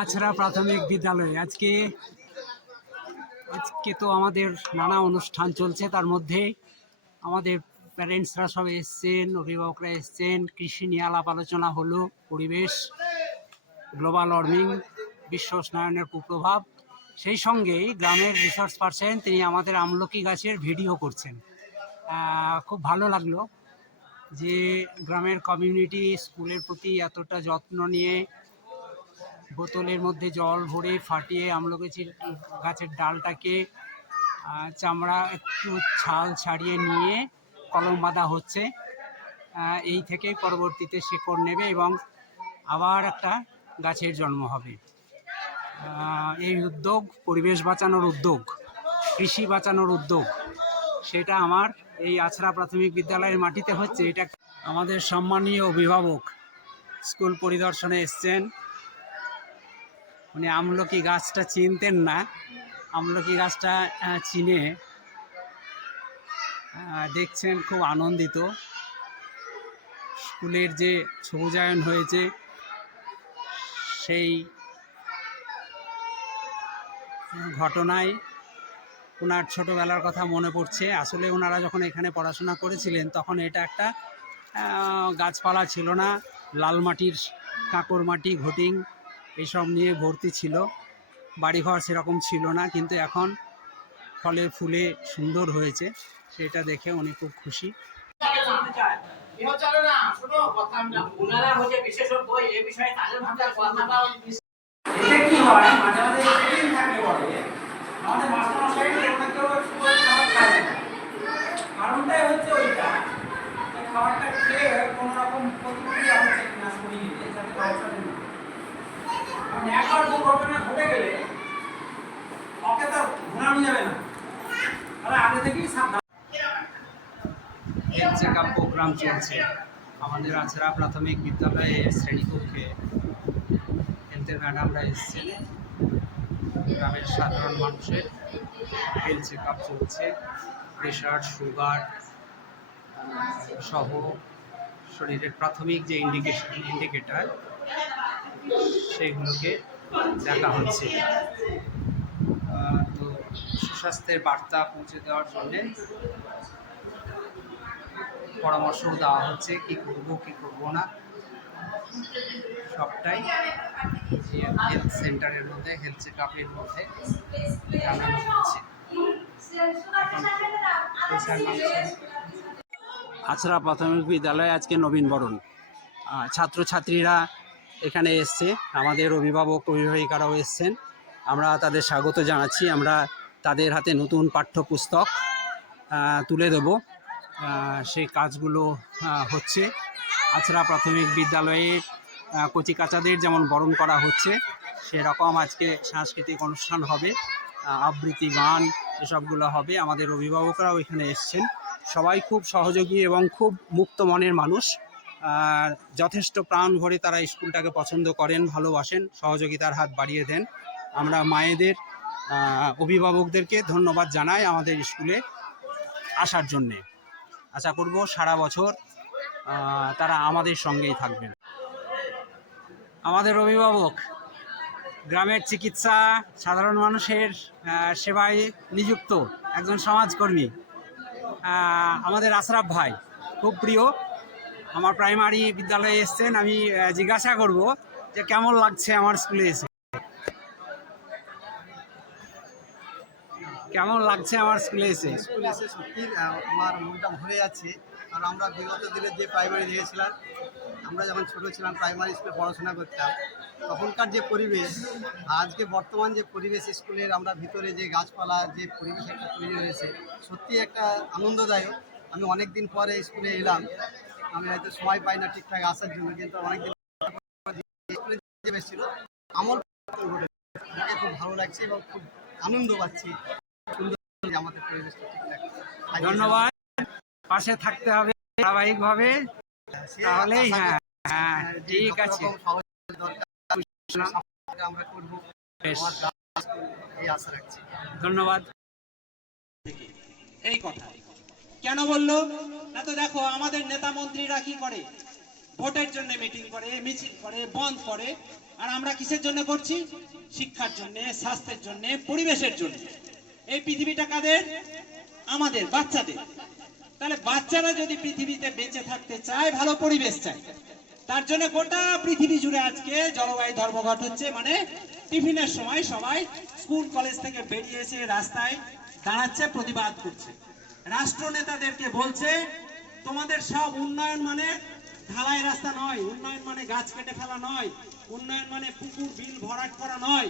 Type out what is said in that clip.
আছড়া প্রাথমিক বিদ্যালয় আজকে আজকে তো আমাদের নানা অনুষ্ঠান চলছে, তার মধ্যে আমাদের প্যারেন্টসরা সব এসছেন, অভিভাবকরা এসছেন, কৃষি নিয়ে আলাপ আলোচনা হলো, পরিবেশ, গ্লোবাল ওয়ার্মিং, বিশ্ব উষ্ণায়নের কুপ্রভাব। সেই সঙ্গেই গ্রামের রিসোর্স পার্সন তিনি আমাদের আমলকি গাছের ভিডিও করছেন। খুব ভালো লাগলো যে গ্রামের কমিউনিটি স্কুলের প্রতি এতটা যত্ন নিয়ে বোতলের মধ্যে জল ভরে ফাটিয়ে আমলকি গাছের ডালটাকে চামড়া একটু ছাল ছাড়িয়ে নিয়ে কলম বাঁধা হচ্ছে। এই থেকেই পরবর্তীতে শিকড় নেবে এবং আবার একটা গাছের জন্ম হবে। এই উদ্যোগ পরিবেশ বাঁচানোর উদ্যোগ, কৃষি বাঁচানোর উদ্যোগ, সেটা আমার এই আছড়া প্রাথমিক বিদ্যালয়ের মাটিতে হচ্ছে। এটা আমাদের সম্মানীয় অভিভাবক স্কুল পরিদর্শনে এসছেন। উনি আমলকি গাছটা চিনতেন না, আমলকি গাছটা চিনে দেখছেন, খুব আনন্দিত। স্কুলের যে সবুজায়ন হয়েছে সেই ঘটনায় ওনার ছোটোবেলার কথা মনে পড়ছে। আসলে ওনারা যখন এখানে পড়াশোনা করেছিলেন তখন এটা একটা গাছপালা ছিল না, লাল মাটির, কাঁকর মাটি, ঘটিং এইসব নিয়ে ভর্তি ছিল, বাড়িঘর সেরকম ছিল না, কিন্তু এখন ফলে ফুলে সুন্দর হয়েছে, সেটা দেখে উনি খুব খুশি। কারণটাই হচ্ছে ওইটা, খাবারটা খেয়ে কোনো রকম প্রতিক্রিয়া হচ্ছে কিনা শরীরে, যাতে বাচ্চাদের একবার দুর্ঘটনা ঘটে গেলে ওকে তো ঘুরানো যাবে না, তাহলে আগে থেকেই সাবধান। হেলথ চেক আপ প্রোগ্রাম চলছে আমাদের আছড়া প্রাথমিক বিদ্যালয়ে শ্রেণীকক্ষে। হেলথের ম্যাডামরা এসেছেন, গ্রামের সাধারণ মানুষের হেলথ চেক আপ চলছে, প্রেশার, সুগার সহ শরীরের প্রাথমিক যে ইন্ডিকেটার সেগুলোকে দেখা হচ্ছে। তো সুস্বাস্থ্যের বার্তা পৌঁছে দেওয়ার জন্যে পরামর্শ দেওয়া হচ্ছে, কী করবো কী করবো না, সবটাই হেলথ সেন্টারের মধ্যে, হেলথ চেক আপের মধ্যে জানানো হচ্ছে। আছড়া প্রাথমিক বিদ্যালয়ে আজকে নবীনবরণ, ছাত্রছাত্রীরা এখানে এসছে, আমাদের অভিভাবক অভিভাবিকারাও এসছেন, আমরা তাদের স্বাগত জানাচ্ছি। আমরা তাদের হাতে নতুন পাঠ্যপুস্তক তুলে দেব, সেই কাজগুলো হচ্ছে। আছড়া প্রাথমিক বিদ্যালয়ে কচিকাচাদের যেমন বরণ করা হচ্ছে, সেরকম আজকে সাংস্কৃতিক অনুষ্ঠান হবে, আবৃত্তি, গান এসবগুলো হবে। আমাদের অভিভাবকরাও এখানে এসছেন, সবাই খুব সহযোগী এবং খুব মুক্ত মনের মানুষ, যথেষ্ট প্রাণ ভরে তারা স্কুলটাকে পছন্দ করেন, ভালোবাসেন, সহযোগিতার হাত বাড়িয়ে দেন। আমরা মায়েদের, অভিভাবকদেরকে ধন্যবাদ জানাই আমাদের স্কুলে আসার জন্যে। আশা করব সারা বছর তারা আমাদের সঙ্গেই থাকবেন। আমাদের অভিভাবক গ্রামের চিকিৎসা, সাধারণ মানুষের সেবায় নিযুক্ত একজন সমাজকর্মী, আমাদের আশরাফ ভাই, খুব প্রিয়। আমার প্রাইমারি বিদ্যালয়ে এসছেন, আমি জিজ্ঞাসা করব যে কেমন লাগছে আমার স্কুলে এসে, কেমন লাগছে আমার স্কুলে এসে? স্কুলে এসে সত্যি আমার মনটা ভরে যাচ্ছে। কারণ আমরা বিগত দিনে যে প্রাইমারি দিয়েছিলাম, আমরা যখন ছোটো ছিলাম প্রাইমারি স্কুলে পড়াশোনা করতাম, তখনকার যে পরিবেশ, আজকে বর্তমান যে পরিবেশ স্কুলের, আমরা ভিতরে যে গাছপালা, যে পরিবেশ একটা তৈরি হয়েছে, সত্যি একটা আনন্দদায়ক। আমি অনেক দিন পরে স্কুলে এলাম, আমি হয়তো সময় পাই না ঠিকঠাক আসার জন্য, কিন্তু অনেকদিন স্কুলে যে বেশ ছিল আমল ঘটে, খুব ভালো লাগছে এবং খুব আনন্দ পাচ্ছি। আমাদের পরিবেশটা ঠিকঠাক। ধন্যবাদ, পাশে থাকতে হবে ধারাবাহিকভাবে, তাহলেই হ্যাঁ হ্যাঁ ঠিক আছে, আমরা করব, এই আশা রাখছি। ধন্যবাদ। এই কথা কেন বললো না? তো দেখো আমাদের নেতা মন্ত্রীরা কি করে, ভোটের জন্য মিটিং করে, মিছিল করে, বন্ধ করে। আর আমরা কিসের জন্য করছি? শিক্ষার জন্য, স্বাস্থ্যের জন্য, পরিবেশের জন্য। এই পৃথিবীটা কাদের? আমাদের, বাচ্চাদের। তাহলে বাচ্চারা যদি পৃথিবীতে বেঁচে থাকতে চায়, ভালো পরিবেশ চায়, তার জন্য গোটা পৃথিবী জুড়ে আজকে জলবায়ু ধর্মঘট হচ্ছে। মানে টিফিনের সময় সবাই স্কুল কলেজ থেকে বেরিয়ে এসে রাস্তায় দাঁড়াচ্ছে, প্রতিবাদ করছে। রাষ্ট্র নেতাদেরকে বলছে, তোমাদের সব উন্নয়ন মানে ঢালাই রাস্তা নয়, উন্নয়ন মানে গাছ কেটে ফেলা নয়, উন্নয়ন মানে পুকুর বিল ভরাট করা নয়।